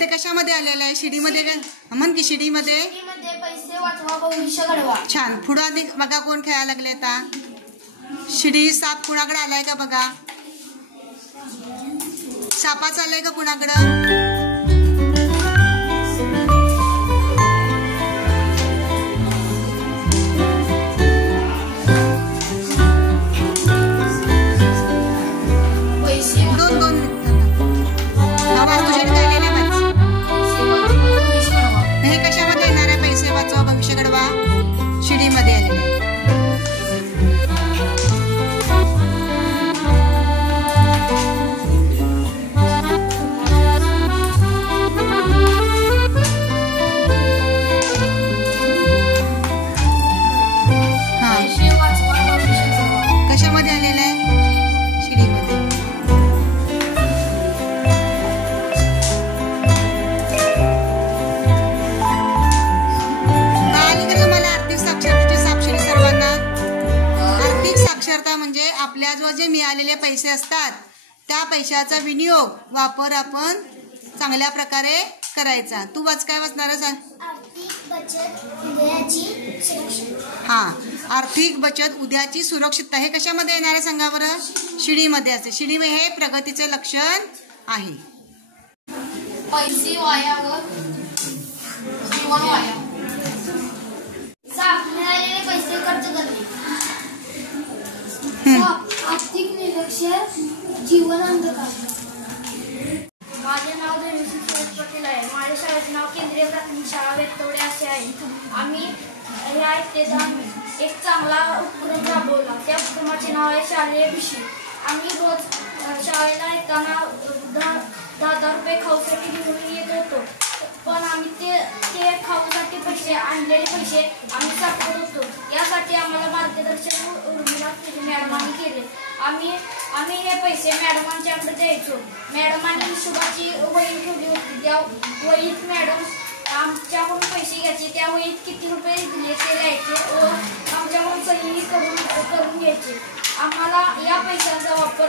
मध्ये कशामध्ये आलेला आहे? शिडीमध्ये काय म्हण की शिडीमध्ये पैसे वाचवा भविष्य घडवा. छान. पुढे बघा कोण खेळायला लागले आता. शिडी साप कुणाकडे आलाय का बघा. सापाच आलाय का कुणाकडं? म्हणजे आपल्या जो जे मिळालेले पैसे असतात त्या पैशाचा विनियोग वापर आपण चांगल्या प्रकारे करायचा. तू वाच काय वाचणार सांग. आर्थिक बचत उद्याची सुरक्षितता. हा, आर्थिक बचत उद्याची सुरक्षितता हे कशामध्ये येणार आहे सांगा बरं. शिडीमध्ये असते. शिडी हे प्रगतीचे लक्षण आहे. पैसे वायावर जीवन वाया. मिळालेले पैसे खर्च करणे. आर्थिक निरक्षर जीवन अंधकार. माझे नाव धनुषी पटेल आहे. माझ्या शाळेचे नाव केंद्रीय प्राथमिक शाळा वेतवडे असे आहे. आम्ही या इयत्तेत एक चांगला उपक्रम राबवला. त्या उपक्रमाचे नाव आहे शालेय भिशी. आम्ही रोज शाळेला येताना 10 रुपये खाऊसाठी घेऊन येत होतो. पण आम्ही ते खाऊसाठी पैसे आणलेले पैसे आम्ही साठवत होतो. यासाठी आम्हाला मार्गदर्शन उर्मिला मॅडमांनी केले. आम्ही हे पैसे मॅडमांच्याकडे द्यायचो. मॅडमांनी हिशोबाची वही ठेवली होती. त्या वहीत मॅडम आमच्याकडून पैसे घ्यायचे. त्या वहीत किती रुपये दिले ते लिहायचे व आमच्याकडून सही करून घ्यायचे. आम्हाला या पैशांचा वापर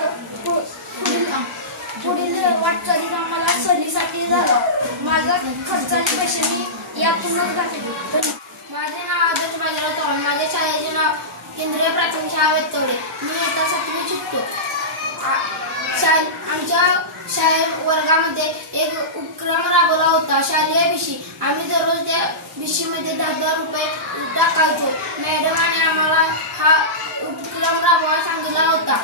पुढील वाटचालीत आम्हाला सहलीसाठी झाला. माझ्या खर्चाचे पैसे मी यातूनच घातले. माझे नाव आदर्श बाजीराव चव्हाण. माझ्या शाळेचे नाव केंद्रीय प्राथमिक शाळा वेतवडे. मी इयत्ता 7वी शिकतो. आमच्या शाळेत वर्गामध्ये एक उपक्रम राबवला होता शालेय भिशी. आम्ही दररोज त्या भिशीमध्ये 10 रुपये टाकायचो. मॅडमाने आम्हाला हा उपक्रम राबवायला सांगितला होता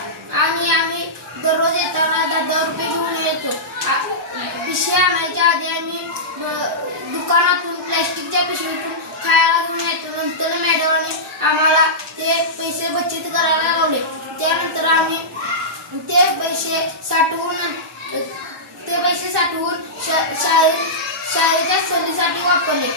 आणि आम्ही दररोज येताना 10 रुपये घेऊन येतो. भिशी आणायच्या आधी आम्ही दुकानातून प्लॅस्टिकच्या पिशवीतून खायला घेऊन येतो. नंतर मॅडमाने आम्हाला ते पैसे बचत करायला लावले. त्यानंतर आम्ही ते पैसे साठवून शाळेच्या सहलीसाठी वापरले.